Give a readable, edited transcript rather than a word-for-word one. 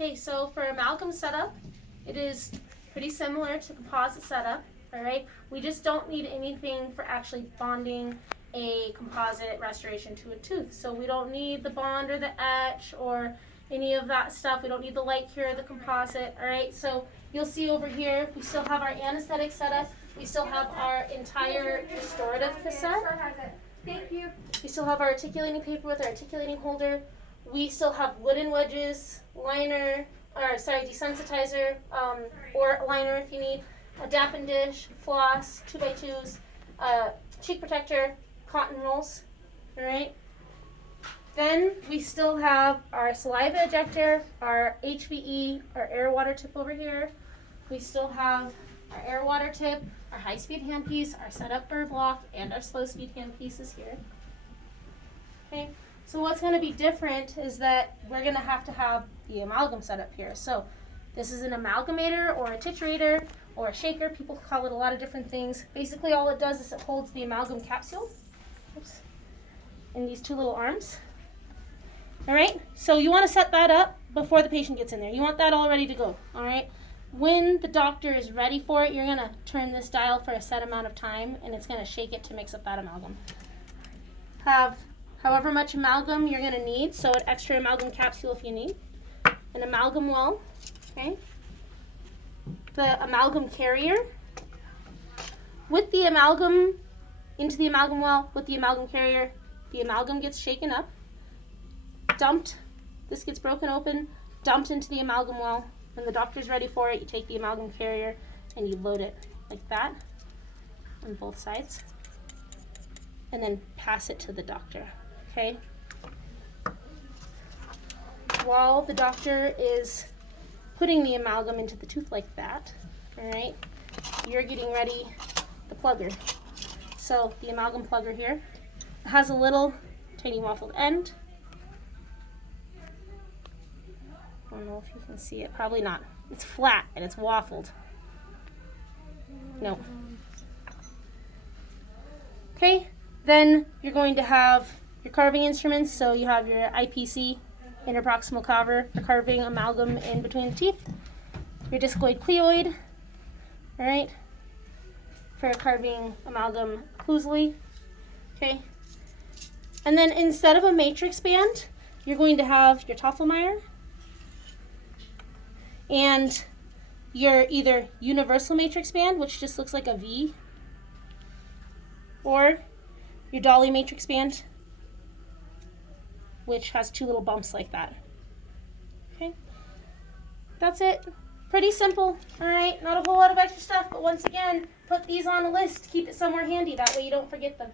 Okay, so for amalgam setup, it is pretty similar to composite setup, all right? We just don't need anything for actually bonding a composite restoration to a tooth. So we don't need the bond or the etch or any of that stuff. We don't need the light cure, the composite, all right? So you'll see over here, we still have our anesthetic setup. We still have our entire restorative cassette. Thank you. We still have our articulating paper with our articulating holder. We still have wooden wedges, liner, desensitizer, or liner if you need, a dap and dish, floss, 2x2s, cheek protector, cotton rolls, all right? Then we still have our saliva ejector, our HVE, our air water tip over here. We still have our air water tip, our high-speed handpiece, our setup burr block, and our slow-speed handpieces here. Okay, so what's going to be different is that we're going to have the amalgam setup here. So this is an amalgamator or a titurator or a shaker. People call it a lot of different things. Basically all it does is it holds the amalgam capsule in these two little arms. All right, so you want to set that up before the patient gets in there. You want that all ready to go, all right? When the doctor is ready for it, you're going to turn this dial for a set amount of time, and it's going to shake it to mix up that amalgam. Have however much amalgam you're going to need, so an extra amalgam capsule if you need, an amalgam well, okay? The amalgam carrier. With the amalgam into the amalgam well, with the amalgam carrier, the amalgam gets shaken up, dumped, this gets broken open, dumped into the amalgam well. When the doctor's ready for it, you take the amalgam carrier and you load it like that on both sides and then pass it to the doctor, okay? While the doctor is putting the amalgam into the tooth like that, all right, you're getting ready the plugger. So the amalgam plugger here has a little tiny waffled end. I don't know if you can see it, probably not. It's flat and it's waffled. No. Okay, then you're going to have your carving instruments. So you have your IPC, interproximal carver, for carving amalgam in between the teeth. Your discoid cleoid, all right, for carving amalgam occlusally. Okay. And then instead of a matrix band, you're going to have your Tafelmeyer and your either universal matrix band, which just looks like a V, or your dolly matrix band, which has two little bumps like that. Okay, that's it. Pretty simple, all right? Not a whole lot of extra stuff, but once again, put these on a list. Keep it somewhere handy. That way you don't forget them.